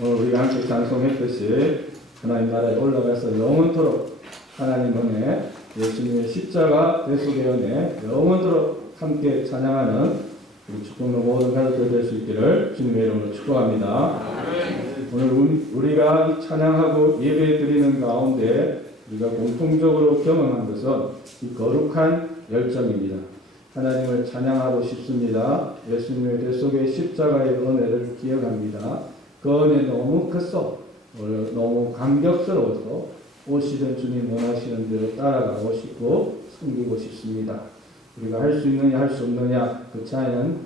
오늘 우리가 함께 찬송했듯이 하나님 나라에 올라가서 영원토록 하나님 은혜, 예수님의 십자가 대속의 은혜 영원토록 함께 찬양하는 우리 축복로 모든 가족들 될 수 있기를 주님의 이름으로 축복합니다. 오늘 우리가 이 찬양하고 예배 드리는 가운데 우리가 공통적으로 경험한 것은 이 거룩한 열정입니다. 하나님을 찬양하고 싶습니다. 예수님의 대속의 십자가의 은혜를 기억합니다. 그 은혜 너무 컸어. 너무 감격스러워서 오시던 주님 원하시는 대로 따라가고 싶고 섬기고 싶습니다. 우리가 할 수 있느냐 할 수 없느냐 그 차이는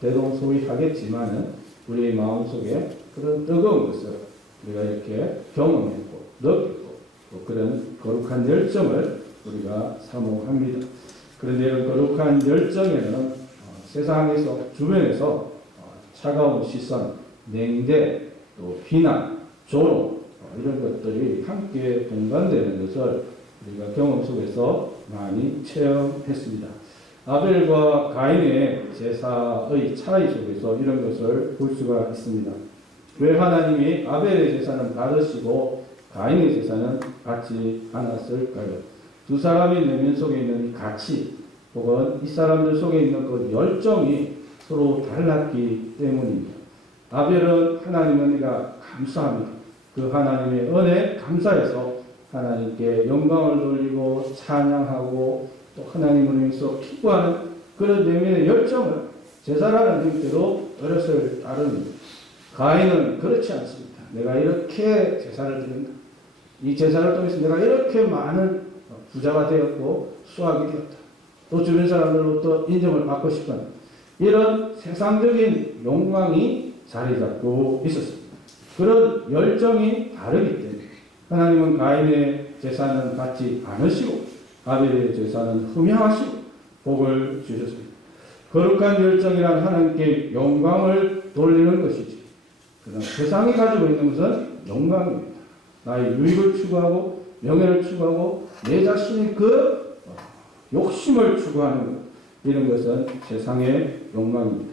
대동소이하겠지만은 우리의 마음속에 그런 뜨거운 것을 우리가 이렇게 경험했고 느끼고 그런 거룩한 열정을 우리가 사모합니다. 그런데 이런 거룩한 열정에는 세상에서 주변에서 차가운 시선, 냉대, 또 비난, 조롱 이런 것들이 함께 동반되는 것을 우리가 경험 속에서 많이 체험했습니다. 아벨과 가인의 제사의 차이 속에서 이런 것을 볼 수가 있습니다. 왜 하나님이 아벨의 제사는 받으시고 가인의 제사는 받지 않았을까요? 두 사람의 내면 속에 있는 이 가치 혹은 이 사람들 속에 있는 그 열정이 서로 달랐기 때문입니다. 아벨은 하나님 은혜가 감사합니다. 그 하나님의 은혜 감사해서 하나님께 영광을 돌리고 찬양하고 또 하나님을 위해서 기뻐하는 그런 내면의 열정을 제사라는 형태로 어렸을 따릅니다. 가인은 그렇지 않습니다. 내가 이렇게 제사를 드린다. 이 제사를 통해서 내가 이렇게 많은 부자가 되었고 수학이 되었다. 또 주변 사람들로부터 인정을 받고 싶은 이런 세상적인 욕망이 자리 잡고 있었습니다. 그런 열정이 다르기 때문에 하나님은 가인의 제사는 받지 않으시고 아벨의 제사는 흠양하시고 복을 주셨습니다. 거룩한 열정이란 하나님께 영광을 돌리는 것이지 그러나 세상이 가지고 있는 것은 영광입니다. 나의 유익을 추구하고 명예를 추구하고 내 자신의 그 욕심을 추구하는 것 이런 것은 세상의 욕망입니다.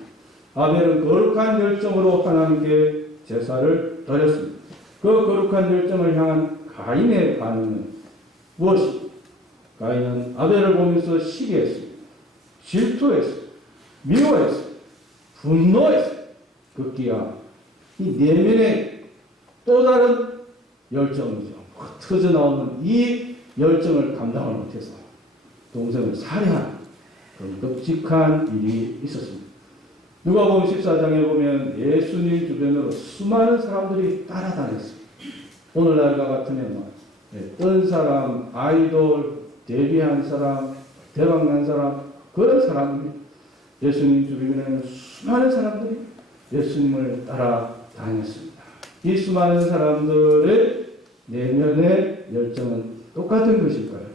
아벨은 거룩한 열정으로 하나님께 제사를 드렸습니다. 그 거룩한 열정을 향한 가인의 반응은 무엇입니까? 가인은 아벨을 보면서 시기했습니다. 질투했습니다. 미워했습니다. 분노했습니다. 급기야 이 내면의 또 다른 열정이죠. 터져나오는 이 열정을 감당을 못해서 동생을 살해하는 그런 끔찍한 일이 있었습니다. 누가복음 14장에 보면 예수님 주변으로 수많은 사람들이 따라다녔습니다. 오늘날과 같으면 뜬 사람, 아이돌, 데뷔한 사람, 대박난 사람 그런 사람입니다. 예수님 주변에는 수많은 사람들이 예수님을 따라다녔습니다. 이 수많은 사람들의 내면의 열정은 똑같은 것일까요?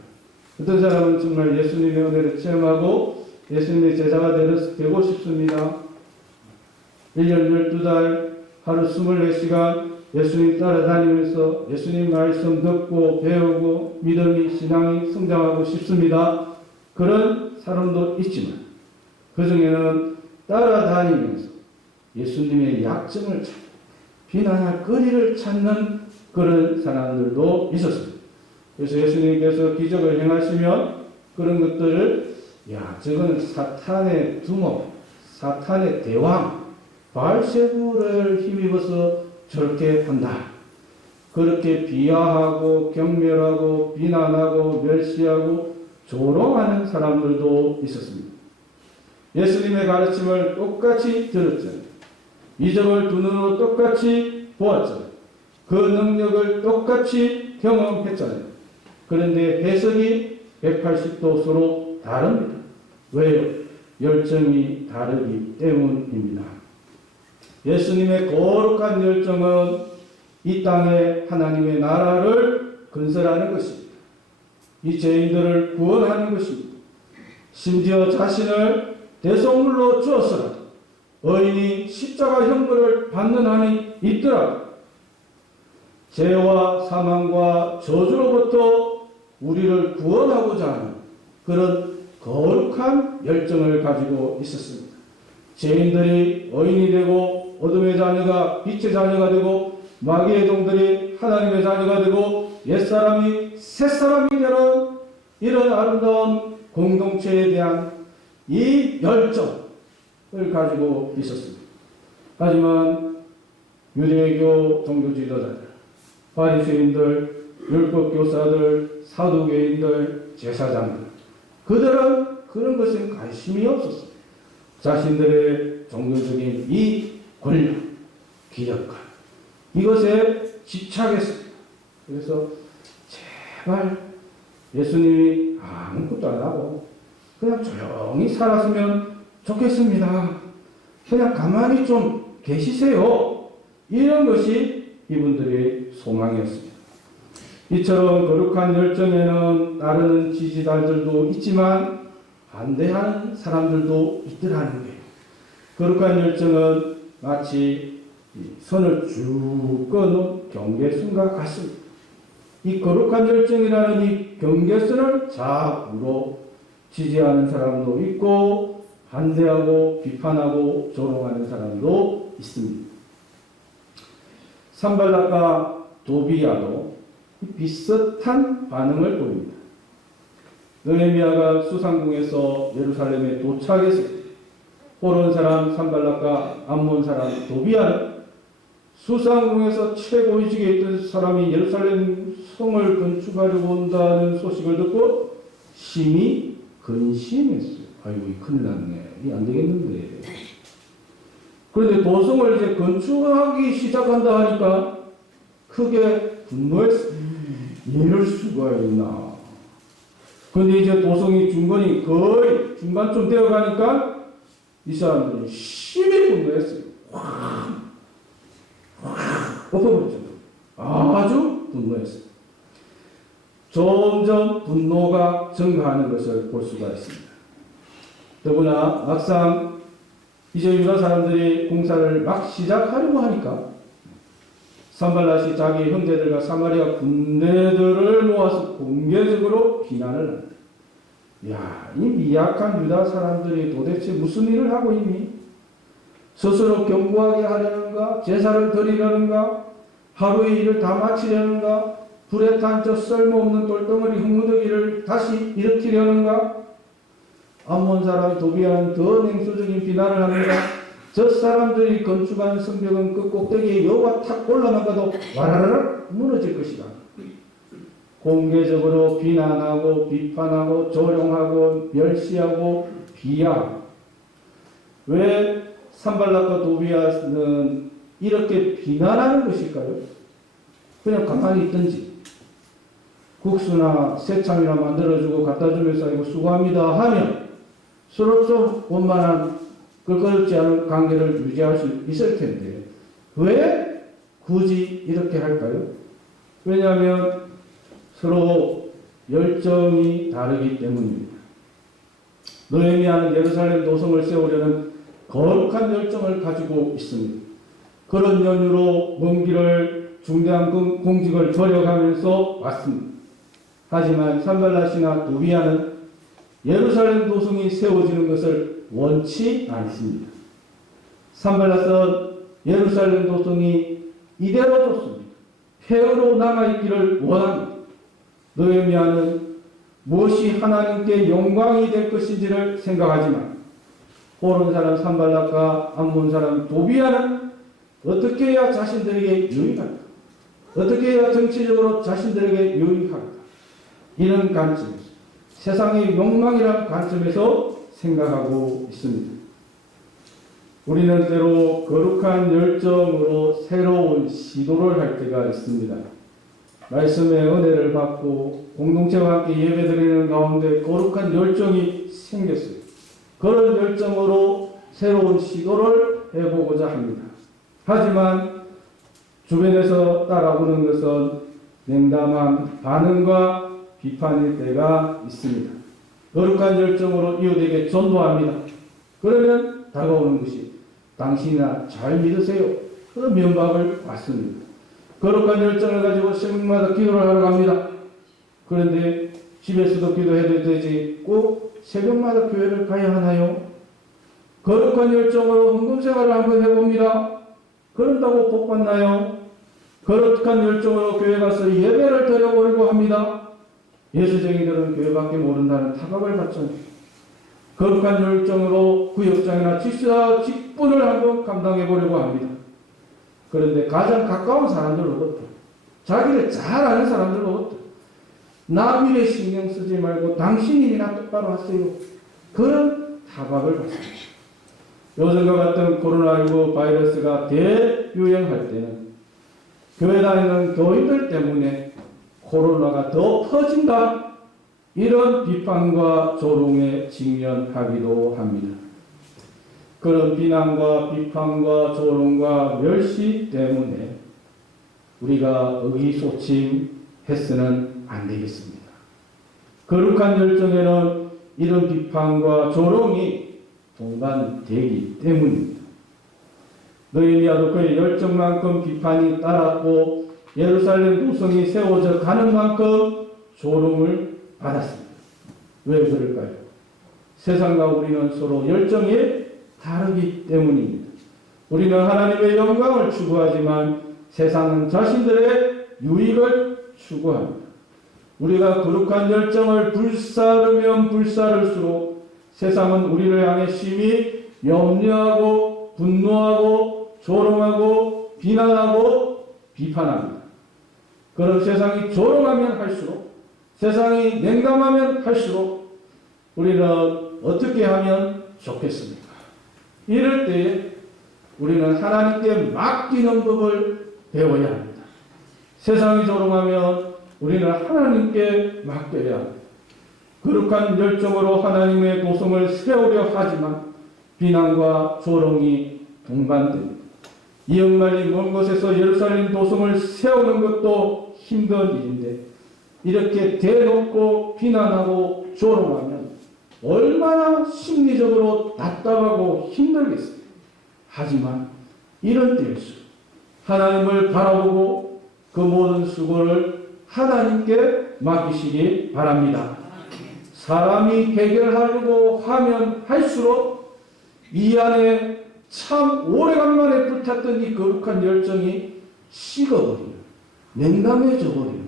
어떤 사람은 정말 예수님의 은혜를 체험하고 예수님의 제자가 되고 싶습니다. 1년 12달 하루 24시간 예수님 따라다니면서 예수님 말씀 듣고 배우고 믿음이 신앙이 성장하고 싶습니다. 그런 사람도 있지만 그 중에는 따라다니면서 예수님의 약점을 찾고 비난할 거리를 찾는 그런 사람들도 있었습니다. 그래서 예수님께서 기적을 행하시면 그런 것들을 저거는 사탄의 두목, 사탄의 대왕 바알세부를 힘입어서 저렇게 한다. 그렇게 비하하고 경멸하고 비난하고 멸시하고 조롱하는 사람들도 있었습니다. 예수님의 가르침을 똑같이 들었잖아요. 이적을 두 눈으로 똑같이 보았잖아요. 그 능력을 똑같이 경험했잖아요. 그런데 해석이 180도 서로 다릅니다. 왜요? 열정이 다르기 때문입니다. 예수님의 거룩한 열정은 이 땅에 하나님의 나라를 건설하는 것입니다. 이 죄인들을 구원하는 것입니다. 심지어 자신을 대속물로 주었으나 의인이 십자가 형벌을 받는 한이 있더라도 죄와 사망과 저주로부터 우리를 구원하고자 하는 그런 거룩한 열정을 가지고 있었습니다. 죄인들이 의인이 되고 되고 어둠의 자녀가 빛의 자녀가 되고 마귀의 종들이 하나님의 자녀가 되고 옛사람이 새사람이 되는 이런 아름다운 공동체에 대한 이 열정을 가지고 있었습니다. 하지만 유대교 종교 지도자들, 바리새인들, 율법교사들, 사두개인들, 제사장들, 그들은 그런 것에 관심이 없었습니다. 자신들의 종교적인 이 권력, 기력감, 이것에 집착했습니다. 그래서 제발 예수님이 아무것도 안 하고 그냥 조용히 살았으면 좋겠습니다. 그냥 가만히 좀 계시세요. 이런 것이 이분들의 소망이었습니다. 이처럼 거룩한 열정에는 따르는 지지자들도 있지만 반대하는 사람들도 있더라는 거예요. 거룩한 열정은 마치 선을 쭉 꺼놓은 경계선과 같습니다. 이 거룩한 열정이라는 이 경계선을 좌우로 지지하는 사람도 있고 반대하고 비판하고 조롱하는 사람도 있습니다. 산발락과 도비야도 비슷한 반응을 보입니다. 느헤미야가 수상궁에서 예루살렘에 도착했을 때 호론 사람 산발락과 암몬 사람 도비야는 수상궁에서 최고위직에 있던 사람이 예루살렘 성을 건축하려고 온다는 소식을 듣고 심히 근심했어요. 아이고, 큰일 났네. 이 안 되겠는데. 그런데 도성을 이제 건축하기 시작한다 하니까 크게 분노했어요. 이럴 수가 있나. 근데 이제 도성이 중간이 거의 중반쯤 되어 가니까 이 사람들이 심히 분노했어요. 확 엎어버렸죠. 아주 분노했어요. 점점 분노가 증가하는 것을 볼 수가 있습니다. 더구나 막상 이제 유다 사람들이 공사를 막 시작하려고 하니까 산발랏이 자기 형제들과 사마리아 군대들을 모아서 공개적으로 비난을 합니다. 야, 이 미약한 유다 사람들이 도대체 무슨 일을 하고 있니? 스스로 견고하게 하려는가? 제사를 드리려는가? 하루의 일을 다 마치려는가? 불에 탄 저 쓸모없는 돌덩어리 흙무더기를 다시 일으키려는가? 암몬 사람 도비야는 더 냉소적인 비난을 합니다. 저 사람들이 건축한 성벽은 그 꼭대기에 여호와 탁 올라가도 와라라락 무너질 것이다. 공개적으로 비난하고 비판하고 조롱하고 멸시하고 비하하고. 왜 산발락과 도비야는 이렇게 비난하는 것일까요? 그냥 가만히 있든지 국수나 새참이나 만들어주고 갖다주면서 아이고 수고합니다 하면 서로 좀 원만한 껄끄럽지 않은 관계를 유지할 수 있을 텐데 왜 굳이 이렇게 할까요? 왜냐하면 서로 열정이 다르기 때문입니다. 느헤미야는 예루살렘 도성을 세우려는 거룩한 열정을 가지고 있습니다. 그런 연유로 먼 길을 중대한 공직을 벌여가면서 왔습니다. 하지만 산발랏이나 도비야는 예루살렘 도성이 세워지는 것을 원치 않습니다. 산발랏은 예루살렘 도성이 이대로 뒀습니다. 폐허로 남아있기를 원합니다. 느헤미야는 무엇이 하나님께 영광이 될 것인지를 생각하지만 호론 사람 산발락과 암몬 사람 도비야는 어떻게 해야 자신들에게 유익할까? 어떻게 해야 정치적으로 자신들에게 유익할까? 이런 관점에서 세상의 욕망이라는 관점에서 생각하고 있습니다. 우리는 때로 거룩한 열정으로 새로운 시도를 할 때가 있습니다. 말씀의 은혜를 받고 공동체와 함께 예배드리는 가운데 거룩한 열정이 생겼어요. 그런 열정으로 새로운 시도를 해보고자 합니다. 하지만 주변에서 따라오는 것은 냉담한 반응과 비판일 때가 있습니다. 거룩한 열정으로 이웃에게 전도합니다. 그러면 다가오는 것이 당신이나 잘 믿으세요. 그런 면박을 받습니다. 거룩한 열정을 가지고 새벽마다 기도를 하러 갑니다. 그런데 집에서도 기도해도 되지 꼭 새벽마다 교회를 가야 하나요? 거룩한 열정으로 헌금생활을 한번 해봅니다. 그런다고 복 받나요? 거룩한 열정으로 교회 가서 예배를 드려보려고 합니다. 예수쟁이들은 교회밖에 모른다는 타박을 받잖아요. 거룩한 열정으로 구역장이나 집사 직분을 한번 감당해 보려고 합니다. 그런데 가장 가까운 사람들로부터, 자기를 잘 아는 사람들로부터 나 미래 신경 쓰지 말고 당신 일이나 똑바로 하세요. 그런 타박을 받습니다. 요즘과 같은 코로나19 바이러스가 대유행할 때는 교회 다니는 교인들 때문에 코로나가 더 퍼진다, 이런 비판과 조롱에 직면하기도 합니다. 그런 비난과 비판과 조롱과 멸시 때문에 우리가 의기소침해서는 안 되겠습니다. 거룩한 열정에는 이런 비판과 조롱이 동반되기 때문입니다. 느헤미야도 그의 열정만큼 비판이 따랐고 예루살렘 도성이 세워져 가는 만큼 조롱을 받았습니다. 왜 그럴까요? 세상과 우리는 서로 열정이 다르기 때문입니다. 우리는 하나님의 영광을 추구하지만 세상은 자신들의 유익을 추구합니다. 우리가 거룩한 열정을 불사르면 불사를수록 세상은 우리를 향해 심히 염려하고 분노하고 조롱하고 비난하고 비판합니다. 그럼 세상이 조롱하면 할수록, 세상이 냉담하면 할수록 우리는 어떻게 하면 좋겠습니까? 이럴 때에 우리는 하나님께 맡기는 법을 배워야 합니다. 세상이 조롱하면 우리는 하나님께 맡겨야 합니다. 거룩한 열정으로 하나님의 도성을 세우려 하지만 비난과 조롱이 동반됩니다. 이 역말리 먼 곳에서 예루살렘 도성을 세우는 것도 힘든 일인데 이렇게 대놓고 비난하고 조롱하면 얼마나 심리적으로 답답하고 힘들겠어요. 하지만 이런 때일수록 하나님을 바라보고 그 모든 수고를 하나님께 맡기시기 바랍니다. 사람이 해결하려고 하면 할수록 이 안에 참 오래간만에 불탔던 이 거룩한 열정이 식어버리는, 냉담해져 버리는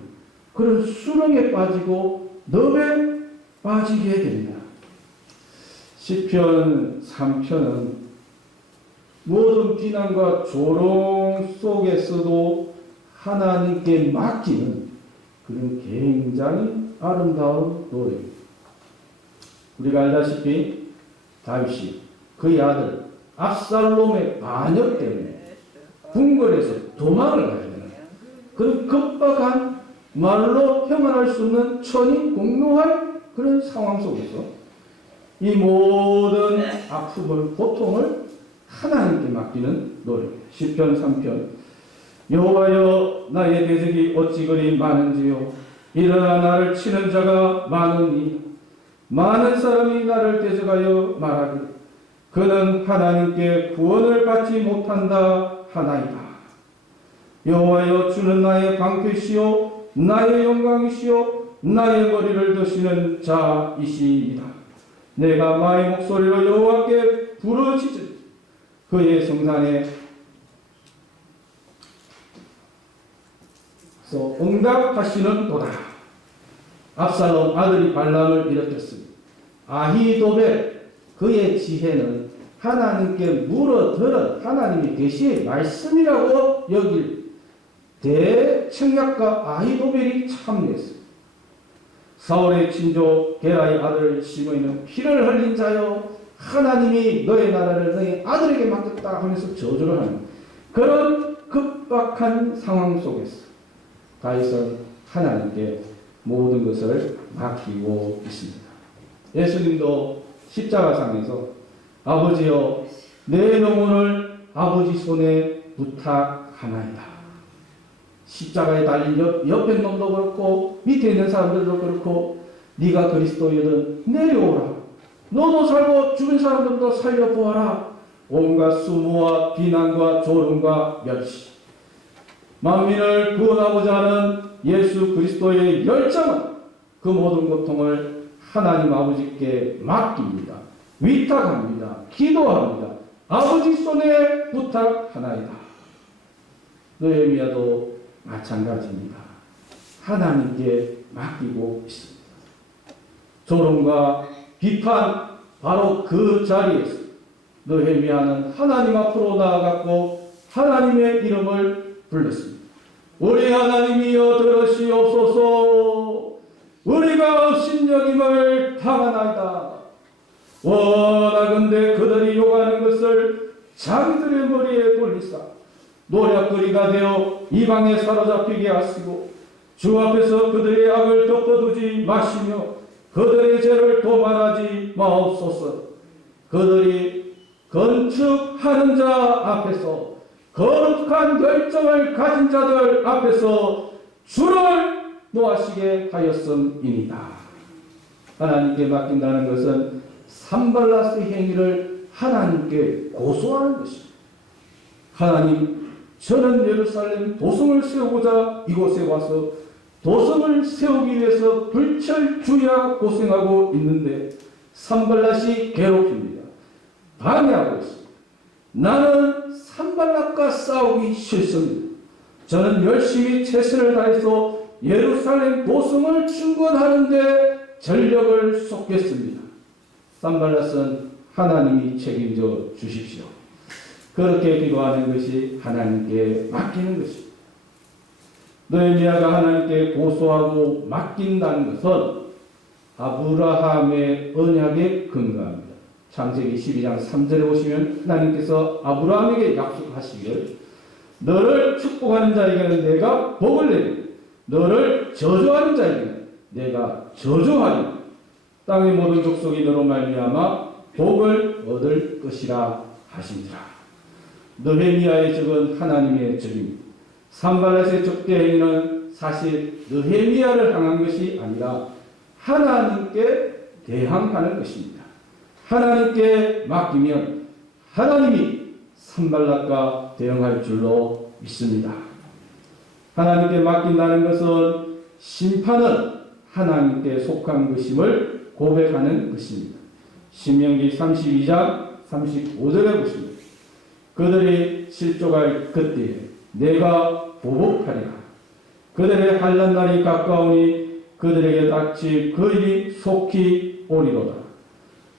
그런 수렁에 빠지고 늪에 빠지게 됩니다. 시편 3편은 모든 비난과 조롱 속에서도 하나님께 맡기는 그런 굉장히 아름다운 노래입니다. 우리가 알다시피 다윗이 그의 아들 압살롬의 반역 때문에 궁궐에서 도망을 가야 되는 그런 급박한 말로 형언할 수 없는 천인공노할 그런 상황 속에서 이 모든 아픔을, 고통을 하나님께 맡기는 노래입니다. 시편 3편 여호와여 나의 대적이 어찌 그리 많은지요. 일어나 나를 치는 자가 많으니 많은 사람이 나를 대적하여 말하기 그는 하나님께 구원을 받지 못한다 하나이다. 여호와여 주는 나의 방패시요 나의 영광이시요 나의 머리를 드시는 자이시이다. 내가 마의 목소리로 여호와께 부르짖으리 그의 성산에 응답하시는 도다. 압살롬 아들이 발람을 일으켰습니다. 아히도벨 그의 지혜는 하나님께 물어들은 하나님의 계시의 말씀이라고 여길 대청약가 아히도벨이 참여했습니다. 사울의 친족 게라의 아들 시므이는 피를 흘린 자여 하나님이 너의 나라를 너의 아들에게 맡겼다 하면서 저주를 하는 그런 급박한 상황 속에서 다윗은 하나님께 모든 것을 맡기고 있습니다. 예수님도 십자가상에서 아버지여 내 영혼을 아버지 손에 부탁하나이다. 십자가에 달린 옆에 놈도 그렇고 밑에 있는 사람들도 그렇고 네가 그리스도이든 내려오라. 너도 살고 주변 사람들도 살려보아라. 온갖 수모와 비난과 조롱과 멸시 만민을 구원하고자 하는 예수 그리스도의 열정은 그 모든 고통을 하나님 아버지께 맡깁니다. 위탁합니다. 기도합니다. 아버지 손에 부탁하나이다. 느헤미야도 마찬가지입니다. 하나님께 맡기고 있습니다. 조롱과 비판, 바로 그 자리에서 느헤미야는 하나님 앞으로 나아갔고 하나님의 이름을 불렀습니다. 우리 하나님이여 들으시옵소서. 우리가 업신여김을 당하나이다. 원하건대 그들이 요구하는 것을 자기들의 머리에 돌리사 노략거리가 되어 이방에 사로잡히게 하시고 주 앞에서 그들의 악을 덮어두지 마시며 그들의 죄를 도말하지 마옵소서. 그들이 건축하는 자 앞에서 거룩한 결정을 가진 자들 앞에서 주를 노하시게 하였음이니이다. 하나님께 맡긴다는 것은 산발라스의 행위를 하나님께 고소하는 것입니다. 하나님, 저는 예루살렘 도성을 세우고자 이곳에 와서 도성을 세우기 위해서 불철주야 고생하고 있는데 산발랏이 괴롭힙니다. 방해하고 있습니다. 나는 산발랏과 싸우기 싫습니다. 저는 열심히 최선을 다해서 예루살렘 도성을 중건하는데 전력을 쏟겠습니다. 산발랏은 하나님이 책임져 주십시오. 그렇게 기도하는 것이 하나님께 맡기는 것입니다. 느헤미야가 하나님께 고소하고 맡긴다는 것은 아브라함의 언약에 근거합니다. 창세기 12장 3절에 보시면 하나님께서 아브라함에게 약속하시기를 너를 축복하는 자에게는 내가 복을 내리고 너를 저주하는 자에게는 내가 저주하리라. 땅의 모든 족속이 너로 말미암아 복을 얻을 것이라 하시니라. 느헤미야의 적은 하나님의 적입니다. 산발랏의 적대행위는 사실 느헤미야를 향한 것이 아니라 하나님께 대항하는 것입니다. 하나님께 맡기면 하나님이 산발랏과 대응할 줄로 믿습니다. 하나님께 맡긴다는 것은 심판은 하나님께 속한 것임을 고백하는 것입니다. 신명기 32장 35절에 보십니다. 그들이 실족할 그때에 내가 보복하리라. 그들의 환난 날이 가까우니 그들에게 닥칠 그 일이 속히 오리로다.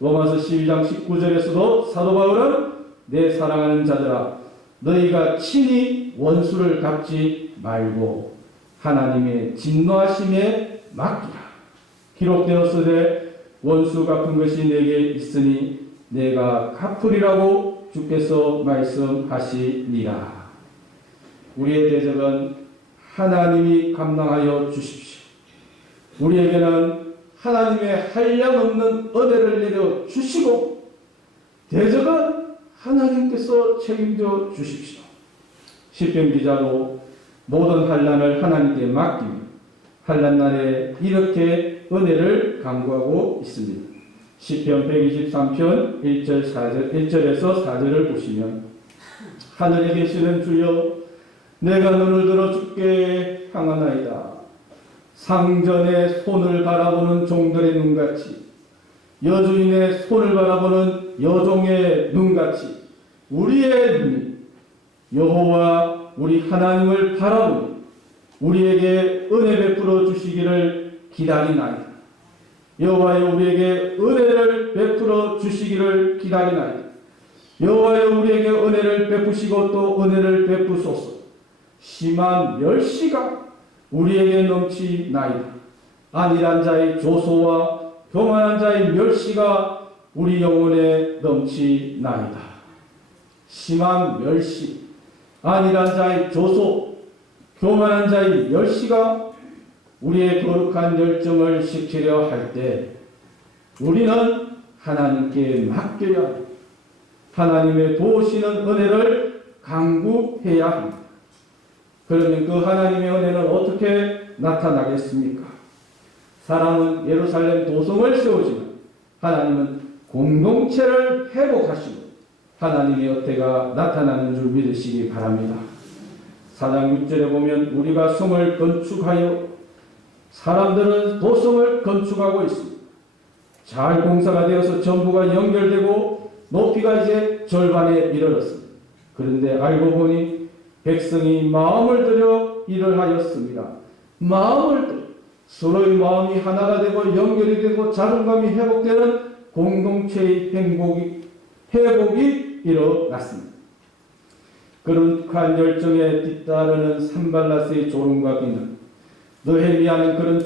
로마서 12장 19절에서도 사도 바울은 내 사랑하는 자들아 너희가 친히 원수를 갚지 말고 하나님의 진노하심에 맡기라. 기록되었으되 원수 갚은 것이 내게 있으니 내가 갚으리라고 주께서 말씀하시니라. 우리의 대적은 하나님이 감당하여 주십시오. 우리에게는 하나님의 한량없는 은혜를 내려 주시고 대적은 하나님께서 책임져 주십시오. 시편 기자로 모든 환난을 하나님께 맡기며 환난 날에 이렇게 은혜를 간구하고 있습니다. 시편 123편 1절에서 4절을 보시면 하늘에 계시는 주여 내가 눈을 들어 주께 향하나이다. 상전의 손을 바라보는 종들의 눈같이 여주인의 손을 바라보는 여종의 눈같이 우리의 눈이 여호와 우리 하나님을 바라보니 우리에게 은혜 베풀어 주시기를 기다리나이다. 여호와여 우리에게 은혜를 베풀어 주시기를 기다리나이다. 여호와여 우리에게 은혜를 베푸시고 또 은혜를 베푸소서. 심한 멸시가 우리에게 넘치나이다. 안일한 자의 조소와 교만한 자의 멸시가 우리 영혼에 넘치나이다. 심한 멸시, 안일한 자의 조소, 교만한 자의 멸시가 우리의 거룩한 열정을 식히려 할 때 우리는 하나님께 맡겨야 합니다. 하나님의 도우시는 은혜를 간구해야 합니다. 그러면 그 하나님의 은혜는 어떻게 나타나겠습니까? 사람은 예루살렘 도성을 세우지만 하나님은 공동체를 회복하시고 하나님의 어태가 나타나는 줄 믿으시기 바랍니다. 4장 6절에 보면 우리가 성을 건축하여 사람들은 도성을 건축하고 있습니다. 잘 공사가 되어서 전부가 연결되고 높이가 이제 절반에 이르렀습니다. 그런데 알고 보니 백성이 마음을 들여 일을 하였습니다. 마음을 들여 서로의 마음이 하나가 되고 연결이 되고 자존감이 회복되는 공동체의 회복이 일어났습니다. 그런 열정에 뒤따르는 산발라스의 조롱과 비난, 느헤미야는 그런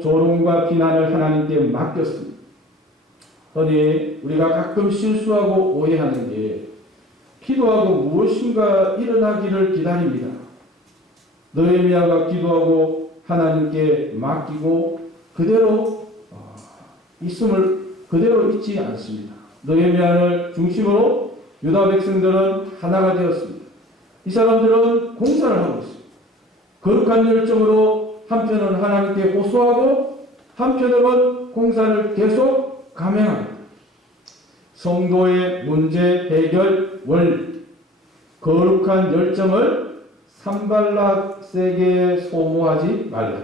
조롱과 비난을 하나님께 맡겼습니다. 흔히 우리가 가끔 실수하고 오해하는 게 기도하고 무엇인가 일어나기를 기다립니다. 느헤미야가 기도하고 하나님께 맡기고 그대로 있음을 그대로 잊지 않습니다. 느헤미야를 중심으로 유다 백성들은 하나가 되었습니다. 이 사람들은 공사를 하고 있습니다. 거룩한 열정으로 한편은 하나님께 호소하고 한편으로는 공사를 계속 감행합니다. 성도의 문제 해결 원리, 거룩한 열정을 산발락에게 소모하지 말라.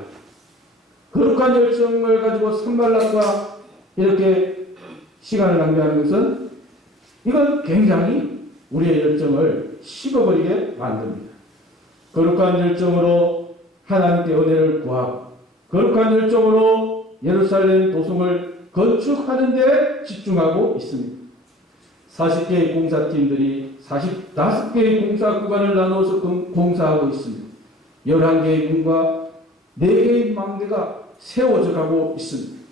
거룩한 열정을 가지고 산발락과 이렇게 시간을 낭비하는 것은 이건 굉장히 우리의 열정을 식어버리게 만듭니다. 거룩한 열정으로 하나님께 은혜를 구하고 거룩한 열정으로 예루살렘 도성을 건축하는 데 집중하고 있습니다. 40개의 공사팀들이 45개의 공사 구간을 나누어서 공사하고 있습니다. 11개의 군과 4개의 망대가 세워져 가고 있습니다.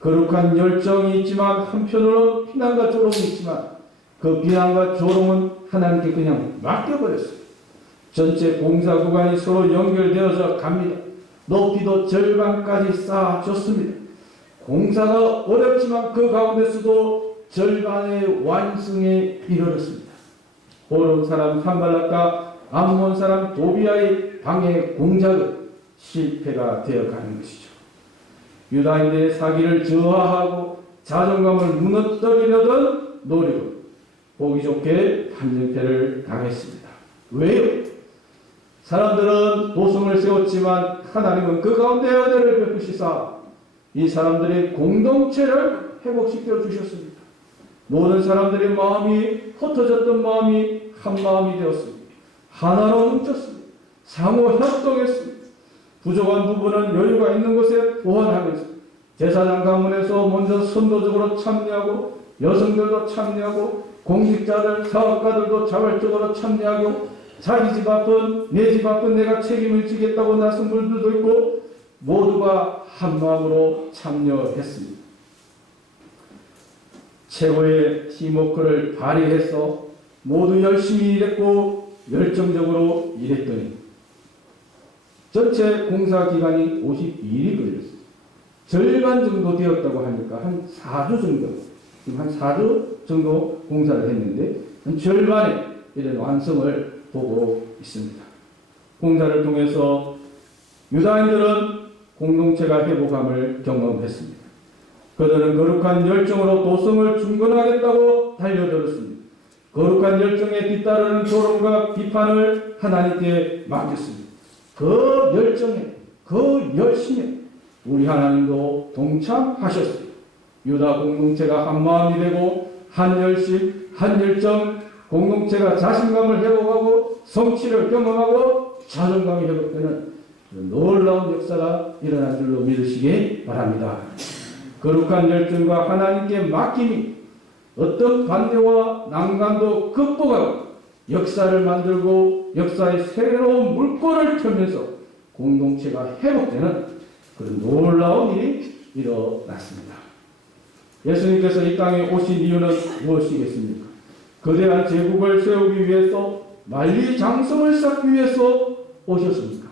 거룩한 열정이 있지만 한편으로는 비난과 조롱이 있지만 그 비난과 조롱은 하나님께 그냥 맡겨버렸어요. 전체 공사 구간이 서로 연결되어서 갑니다. 높이도 절반까지 쌓아줬습니다. 공사가 어렵지만 그 가운데서도 절반의 완성에 이르렀습니다. 호론 사람 산발락과 암몬 사람 도비아의 방해 공작은 실패가 되어가는 것이죠. 유다인들의 사기를 저하하고 자존감을 무너뜨리려던 노력은 보기 좋게 한정패를 당했습니다. 왜요? 사람들은 도성을 세웠지만 하나님은 그 가운데 은혜를 베푸시사 이 사람들의 공동체를 회복시켜 주셨습니다. 모든 사람들의 마음이 흩어졌던 마음이 한 마음이 되었습니다. 하나로 뭉쳤습니다. 상호 협동했습니다. 부족한 부분은 여유가 있는 곳에 보완하면서 제사장 가문에서 먼저 선도적으로 참여하고 여성들도 참여하고 공직자들, 사업가들도 자발적으로 참여하고 자기 집 앞은 내 집 앞은 내가 책임을 지겠다고 나선 분들도 있고 모두가 한 마음으로 참여했습니다. 최고의 팀워크를 발휘해서 모두 열심히 일했고 열정적으로 일했더니 전체 공사 기간이 52일이 걸렸어요. 절반 정도 되었다고 하니까 한 4주 정도, 지금 한 4주 정도 공사를 했는데 한 절반의 이런 완성을 보고 있습니다. 공사를 통해서 유다인들은 공동체가 회복함을 경험했습니다. 그들은 거룩한 열정으로 도성을 중건하겠다고 달려들었습니다. 거룩한 열정에 뒤따르는 조롱과 비판을 하나님께 맡겼습니다. 그 열정에, 그 열심에 우리 하나님도 동참하셨습니다. 유다 공동체가 한 마음이 되고 한 열심, 한 열정, 공동체가 자신감을 회복하고 성취를 경험하고 자존감이 회복되는 놀라운 역사가 일어난 줄로 믿으시기 바랍니다. 거룩한 열정과 하나님께 맡김이 어떤 반대와 난관도 극복하고 역사를 만들고 역사의 새로운 물꼬를 틀면서 공동체가 회복되는 그런 놀라운 일이 일어났습니다. 예수님께서 이 땅에 오신 이유는 무엇이겠습니까? 거대한 제국을 세우기 위해서 만리장성을 쌓기 위해서 오셨습니까?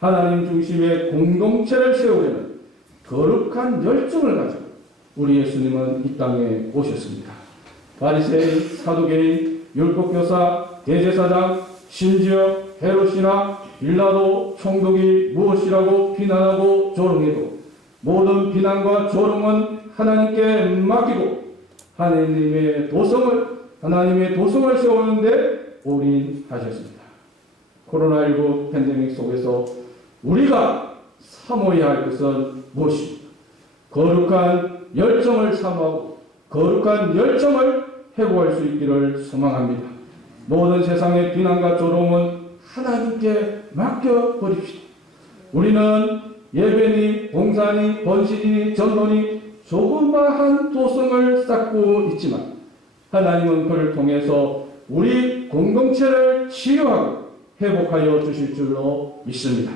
하나님 중심의 공동체를 세우려는 거룩한 열정을 가지고 우리 예수님은 이 땅에 오셨습니다. 바리새인, 사두개인, 율법교사, 대제사장, 심지어 헤롯이나 빌라도 총독이 무엇이라고 비난하고 조롱해도 모든 비난과 조롱은 하나님께 맡기고 하나님의 도성을 세우는데 올인하셨습니다. 코로나19 팬데믹 속에서 우리가 사모해야 할 것은 무엇입니까? 거룩한 열정을 사모하고 거룩한 열정을 회복할 수 있기를 소망합니다. 모든 세상의 비난과 조롱은 하나님께 맡겨버립시다. 우리는 예배니 봉사니 번식이니 전도니 조그마한 도성을 쌓고 있지만 하나님은 그를 통해서 우리 공동체를 치유하고 회복하여 주실 줄로 믿습니다.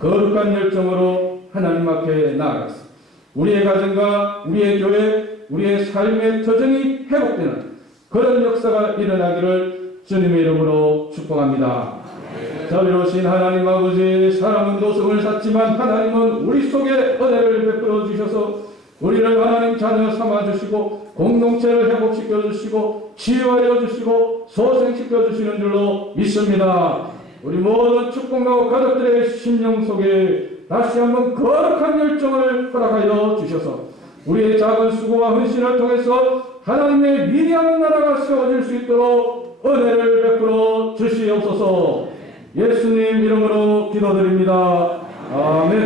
거룩한 열정으로 하나님 앞에 나아가서 우리의 가정과 우리의 교회, 우리의 삶의 터전이 회복되는 그런 역사가 일어나기를 주님의 이름으로 축복합니다. 자비로우신 하나님 아버지, 사람은 도성을 쌓지만 하나님은 우리 속에 은혜를 베풀어 주셔서 우리를 하나님 자녀 삼아 주시고 공동체를 회복시켜 주시고 치유하여 주시고 소생시켜 주시는 줄로 믿습니다. 우리 모든 축복나고 가족들의 심령 속에 다시 한번 거룩한 열정을 허락하여 주셔서 우리의 작은 수고와 헌신을 통해서 하나님의 위대한 나라가 세워질 수 있도록 은혜를 베풀어 주시옵소서. 예수님 이름으로 기도드립니다. 아멘.